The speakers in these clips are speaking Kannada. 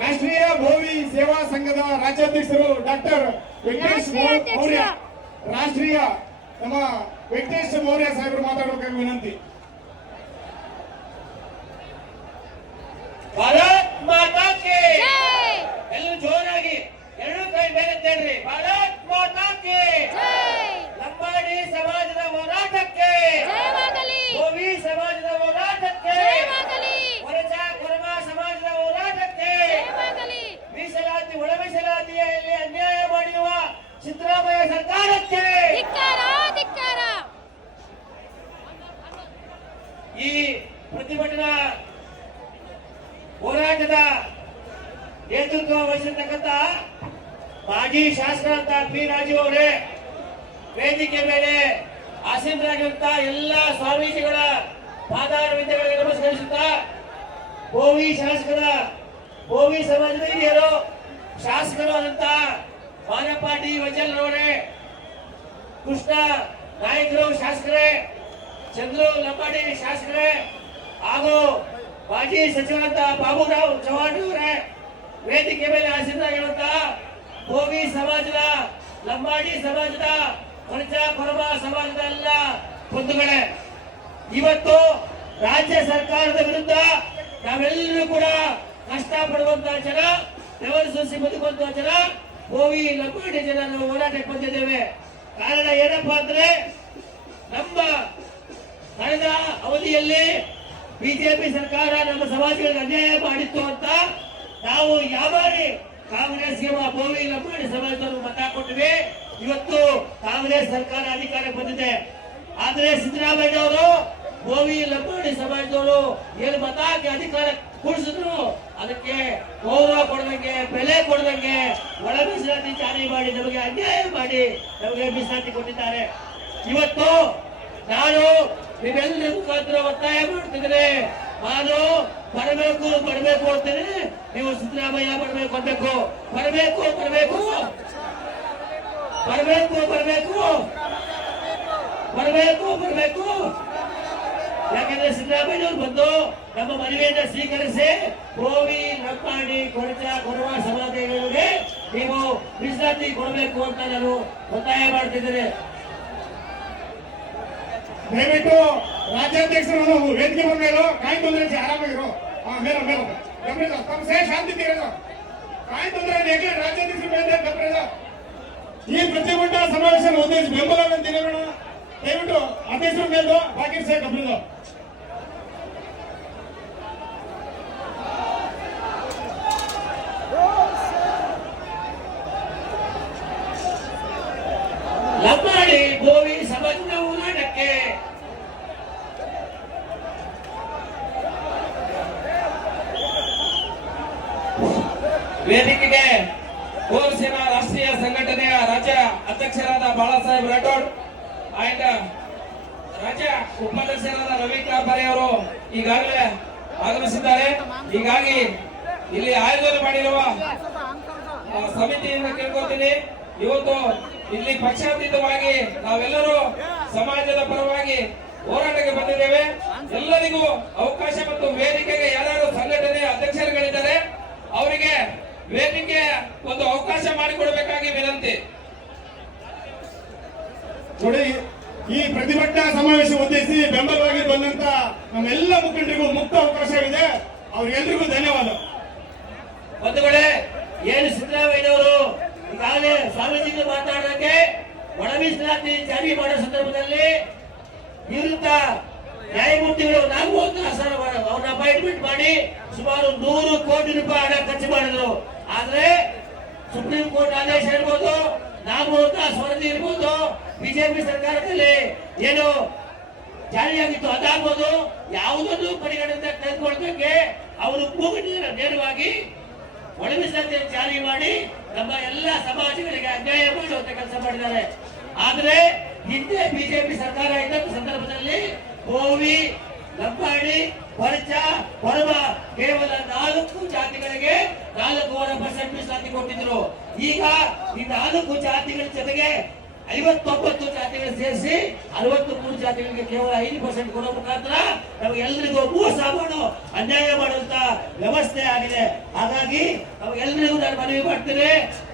ರಾಷ್ಟ್ರೀಯ ಭೋವಿ ಸೇವಾ ಸಂಘದ ರಾಜ್ಯಾಧ್ಯಕ್ಷರು ಡಾಕ್ಟರ್ ವೆಂಕಟೇಶ್ ಮೌರ್ಯ, ರಾಷ್ಟ್ರೀಯ ನಮ್ಮ ವೆಂಕಟೇಶ್ ಮೌರ್ಯ ಸಾಹೇಬರು ಮಾತಾಡಬೇಕಾಗಿ ವಿನಂತಿ. ಭಾರತ್ ಮಾತಾ ಕಿ ಜೈ. ಎಲ್ಲರೂ ಜೋರಾಗಿ ಎರಡು ಕೈ ಮೇಲೆ ತೇಳ್ರಿ. ಭಾರತ್ ಮಾತಾ ಕಿ ಜೈ. ಲಂಬಾಣಿ ಸಮಾಜದ ಹೋರಾಟಕ್ಕೆ ಜಯವಾಗಲಿ. ಭೋವಿ ಸಮಾಜದ ಹೋರಾಟಕ್ಕೆ ಜಯವಾಗಲಿ. ವರಚ ಕೊರಮ ಸಮಾಜದ ಹೋರಾಟಕ್ಕೆ ಜಯವಾಗಲಿ. ಮೀಸಲಾತಿ ಒಳ ಮೀಸಲಾತಿಯಲ್ಲಿ ಅನ್ಯಾಯ ಮಾಡಿರುವ ಸಿದ್ದರಾಮಯ್ಯ ಸರ್ಕಾರಕ್ಕೆ ಧಿಕ್ಕಾರ ಧಿಕ್ಕಾರ. ಈ ಪ್ರತಿಭಟನಾ ಹೋರಾಟದ ನೇತೃತ್ವ ವಹಿಸಿರ್ತಕ್ಕಂಥ ಮಾಜಿ ಶಾಸಕರಂತ ಪಿ ರಾಜು ಅವರೇ, ವೇದಿಕೆ ಮೇಲೆ ಆಸೀನರಾಗಿರುತ್ತಾ ಎಲ್ಲ ಸ್ವಾಮೀಜಿಗಳ ಪಾದಾರವಿಂದಗಳಿಗೆ ನಮಸ್ಕರಿಸುತ್ತಾ, ಭೋವಿ ಶಾಸಕರ ಭೋವಿ ಸಮಾಜದ ಹಿರಿಯರು ಶಾಸಕರು ಆದಂತ ಮಾನಪಾಟಿ ವಚಲ್ರವರೇ, ಕೃಷ್ಣ ನಾಯಕರು ಶಾಸಕರೇ, ಚಂದ್ರು ಲಂಬಾಡಿ ಶಾಸಕರೇ ಹಾಗೂ ಮಾಜಿ ಸಚಿವರಂತ ಬಾಬುರಾವ್ ಚೌಹಾಣ್ ಅವರೇ, ವೇದಿಕೆ ಮೇಲೆ ಆಸೀನರಾಗಿರುವಂತಹ ಭೋವಿ ಸಮಾಜದ, ಲಂಬಾಡಿ ಸಮಾಜದ, ಕೊರಚ ಕೊರಮ ಸಮಾಜದ ಎಲ್ಲ ಬಂಧುಗಳೇ, ಇವತ್ತು ರಾಜ್ಯ ಸರ್ಕಾರದ ವಿರುದ್ಧ ನಾವೆಲ್ಲರೂ ಕೂಡ ಕಷ್ಟ ಪಡುವಂತಹ ಜನ, ಬೆವರು ಸೂಸಿ ಬದುಕುವಂತಹ ಜನ, ಭೋವಿ ಲಂಬಾಡಿ ಜನ ನಾವು ಹೋರಾಟಕ್ಕೆ ಬಂದಿದ್ದೇವೆ. ಕಾರಣ ಏನಪ್ಪಾ ಅಂದ್ರೆ, ನಮ್ಮ ಕಳೆದ ಅವಧಿಯಲ್ಲಿ ಬಿಜೆಪಿ ಸರ್ಕಾರ ನಮ್ಮ ಸಮಾಜಗಳಿಗೆ ಅನ್ಯಾಯ ಮಾಡಿತ್ತು ಅಂತ ನಾವು ಯಾವಾರಿ ಕಾಂಗ್ರೆಸ್ಗೆ ಭೋವಿ ಲಂಬಾಡಿ ಸಮಾಜದವರು ಮತ ಕೊಟ್ಟಿವಿ. ಇವತ್ತು ಕಾಂಗ್ರೆಸ್ ಸರ್ಕಾರ ಅಧಿಕಾರಕ್ಕೆ ಬಂದಿದೆ. ಆದ್ರೆ ಸಿದ್ದರಾಮಯ್ಯ ಅವರು ಭೋವಿ ಲಂಬಾಡಿ ಸಮಾಜದವರು ಏನು ಮತ ಹಾಕಿ ಅಧಿಕಾರ ಕೂಡಿಸಿದ್ರು, ಅದಕ್ಕೆ ಗೌರವ ಕೊಡದಂಗೆ, ಬೆಲೆ ಕೊಡದಂಗೆ ಒಳ ಮೀಸಲಾತಿ ಜಾರಿ ಮಾಡಿ ನಮಗೆ ಅನ್ಯಾಯ ಮಾಡಿ ನಮಗೆ ಮೀಸಲಾತಿ ಕೊಟ್ಟಿದ್ದಾರೆ. ಇವತ್ತು ನಾನು ನೀವೆಲ್ಲರ ಮುಖಾಂತರ ಒತ್ತಾಯ ಮಾಡ್ತಿದ್ರೆ, ನಾನು ಬರಬೇಕು ಅಂತೀನಿ, ನೀವು ಸಿದ್ದರಾಮಯ್ಯ ಬರಬೇಕು ಅನ್ಬೇಕು. ಬರಬೇಕು ಬರಬೇಕು ಬರಬೇಕು ಬರಬೇಕು ಬರಬೇಕು ಬರಬೇಕು. ಯಾಕಂದ್ರೆ ಸಿದ್ದರಾಮಯ್ಯ ಅವರು ಬಂದು ನಮ್ಮ ಮನವಿಯನ್ನ ಸ್ವೀಕರಿಸಿ ಭೋವಿ ಲಂಬಾಡಿ ಕೊರಚ ಕೊರವ ಸಮಾಜಗಳಿಗೆ ನೀವು ಮೀಸಲಾತಿ ಕೊಡಬೇಕು ಅಂತ ನಾನು ಒತ್ತಾಯ ಮಾಡ್ತಿದ್ದೇನೆ. ದಯವಿಟ್ಟು ರಾಜ್ಯಾಧ್ಯಕ್ಷರು ವೇದಿಕೆ ಬಂದ ಕಾಯಿ ತೊಂದರೆ ಆರಾಮಾಗಿರೋ ಮೇಲೆ ಮೇಲೆ ಗಮನಿಸ ತಮ್ಮ ಸೇ ಶಾಂತಿ ತೀರದ ಕಾಯಿ ತೊಂದರೆ ರಾಜ್ಯಾಧ್ಯಕ್ಷರ ಮೇಲೆ ಗಮನಿಸ. ಈ ಪ್ರತಿಭಟನಾ ಸಮಾವೇಶ ಉದ್ದೇಶ ಬೆಂಬಲ ದಿನಗಳು ದಯವಿಟ್ಟು ಅಧ್ಯಕ್ಷರ ಮೇಲೂ ಬಾಕಿ ಸೇ ಗಮನಿಸ. ಲಂಬಾಡಿ ಭೋವಿ ಸಮಾಜದ ಹೋರಾಟಕ್ಕೆ ವೇದಿಕೆಗೆ ಗೋರ್ ಸೇನಾ ರಾಷ್ಟ್ರೀಯ ಸಂಘಟನೆಯ ರಾಜ್ಯ ಅಧ್ಯಕ್ಷರಾದ ಬಾಳಾಸಾಹೇಬ್ ರಾಠೋಡ್ ಅಂಡ್ ರಾಜ್ಯ ಉಪಾಧ್ಯಕ್ಷರಾದ ರವಿ ಕಾಪಾರಿ ಅವರು ಈಗಾಗಲೇ ಆಗಮಿಸಿದ್ದಾರೆ. ಹೀಗಾಗಿ ಇಲ್ಲಿ ಆಯೋಜನೆ ಮಾಡಿರುವ ಸಮಿತಿಯಿಂದ ಕೇಳ್ಕೊತೀನಿ, ಇವತ್ತು ಇಲ್ಲಿ ಪಕ್ಷಾತೀತವಾಗಿ ನಾವೆಲ್ಲರೂ ಸಮಾಜದ ಪರವಾಗಿ ಹೋರಾಟಕ್ಕೆ ಬಂದಿದ್ದೇವೆ. ಎಲ್ಲರಿಗೂ ಅವಕಾಶ ಮತ್ತು ವೇದಿಕೆಗೆ ಯಾರು ಸಂಘಟನೆಯ ಅಧ್ಯಕ್ಷರುಗಳಿದ್ದಾರೆ ಅವರಿಗೆ ವೇದಿಕೆ ಒಂದು ಅವಕಾಶ ಮಾಡಿಕೊಡಬೇಕಾಗಿ ವಿನಂತಿ. ನೋಡಿ, ಈ ಪ್ರತಿಭಟನಾ ಸಮಾವೇಶ ಉದ್ದೇಶಿಸಿ ಬೆಂಬಲವಾಗಿ ಬಂದಂತ ನಮ್ಮೆಲ್ಲ ಮುಖಂಡರಿಗೂ ಮುಕ್ತ ಅವಕಾಶವಿದೆ. ಅವ್ರಿಗೆಲ್ಲರಿಗೂ ಧನ್ಯವಾದ. ಬಂಧುಗಳೇ, ಏನು ಸಿದ್ದರಾಮಯ್ಯನವರು ಈಗಾಗಲೇ ಸ್ವಾಮೀಜಿಗಳು ಮಾತನಾಡೋಕೆ ಒಳ ಮೀಸಲಾತಿ ಜಾರಿ ಮಾಡೋ ಸಂದರ್ಭದಲ್ಲಿ ನಿವೃತ್ತ ನ್ಯಾಯಮೂರ್ತಿಗಳು ನಾಗಮೋಹನ್ ಸರ್ ಅವ್ರನ್ನ ಅಪಾಯಿಂಟ್ಮೆಂಟ್ ಮಾಡಿ ಸುಮಾರು 100 ಕೋಟಿ ರೂಪಾಯಿ ಹಣ ಖರ್ಚು ಮಾಡಿದ್ರು. ಆದ್ರೆ ಸುಪ್ರೀಂ ಕೋರ್ಟ್ ಆದೇಶ ಇರ್ಬೋದು, ನಾಗಮೋಹನ್ ವರದಿ ಇರ್ಬೋದು, ಬಿಜೆಪಿ ಸರ್ಕಾರದಲ್ಲಿ ಏನು ಜಾರಿಯಾಗಿತ್ತು ಅದಾಗ್ಬೋದು, ಯಾವುದನ್ನು ಪರಿಗಣನೆ ತೆಗೆದುಕೊಳ್ಳೋದಕ್ಕೆ ಅವರು ಕೂಗಿಟ್ಟಿದ್ದಾರೆ. ನೇರವಾಗಿ ಒಳ ಮೀಸಲಾತಿ ಜಾರಿ ಮಾಡಿ ನಮ್ಮ ಎಲ್ಲ ಸಮಾಜಗಳಿಗೆ ಅನ್ಯಾಯ ಮಾಡುವಂತ ಕೆಲಸ ಮಾಡಿದ್ದಾರೆ. ಆದ್ರೆ ಹಿಂದೆ ಬಿಜೆಪಿ ಸರ್ಕಾರ ಇದ್ದ ಸಂದರ್ಭದಲ್ಲಿ ಭೋವಿ ಲಂಬಾಡಿ ಕೊರಚ ಕೊರವ ಕೇವಲ 4 ಜಾತಿಗಳಿಗೆ 4% ಮೀಸಲಾತಿ ಕೊಟ್ಟಿದ್ರು. ಈಗ ಈ 4 ಜಾತಿಗಳ ಜೊತೆಗೆ 59 ಜಾತಿಗಳು ಸೇರಿಸಿ 63 ಜಾತಿಗಳಿಗೆ ಕೇವಲ 5% ಕೊಡೋ ಮುಖಾಂತರ ನಮಗೆಲ್ಲರಿಗೂ ಮೋಸ ಮಾಡೋ ಅನ್ಯಾಯ ಮಾಡುವಂತ ವ್ಯವಸ್ಥೆ ಆಗಿದೆ. ಹಾಗಾಗಿ ನಮಗೆಲ್ಲರಿಗೂ ನಾನು ಮನವಿ ಮಾಡ್ತೇನೆ,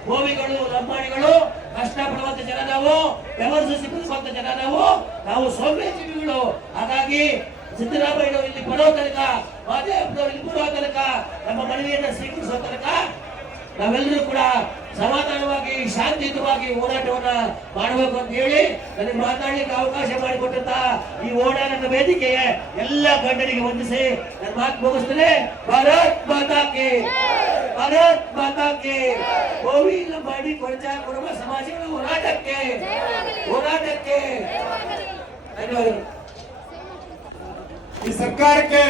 ಗೋವಿಗಳು ಲಂಬಾಣಿಗಳು ಕಷ್ಟಪಡುವಂತ ಜನ, ನಾವು ಬೆವರ್ಸಿ ಬದುಕುವಂತ ಜನ, ನಾವು ಸೌಮ್ಯ ಜೀವಿಗಳು. ಹಾಗಾಗಿ ಸಿದ್ದರಾಮಯ್ಯನವರು ಇಲ್ಲಿ ಬರೋ ತನಕ, ಮಾದೇವಪ್ಪನವರು ಇಲ್ಲಿ ಬರೋ ತನಕ, ನಮ್ಮ ಮನವಿಯನ್ನು ಸ್ವೀಕರಿಸುವ ತನಕ ನಾವೆಲ್ಲರೂ ಕೂಡ ಸಮಾಧಾನವಾಗಿ ಶಾಂತಿಯುತವಾಗಿ ಹೋರಾಟವನ್ನ ಮಾಡಬೇಕು ಅಂತ ಹೇಳಿ ನನಗೆ ಮಾತಾಡಲಿಕ್ಕೆ ಅವಕಾಶ ಮಾಡಿಕೊಟ್ಟಂತ ಈ ಹೋರಾಟದ ವೇದಿಕೆಗೆ ಎಲ್ಲ ಗಣ್ಯರಿಗೆ ವಂದಿಸಿ ನನ್ನ ಮಾತು ಮುಗಿಸ್ತೇನೆ. ಭಾರತ್ ಮಾತಾ ಕಿ, ಭಾರತ್ ಮಾತಾ ಕಿ. ಗೋವಿ ಲಂಬಾಣಿ ಕೊರಚ ಕುರುಬ ಸಮಾಜಗಳ ಹೋರಾಟಕ್ಕೆ ಧನ್ಯವಾದಗಳು. ಈ ಸರ್ಕಾರಕ್ಕೆ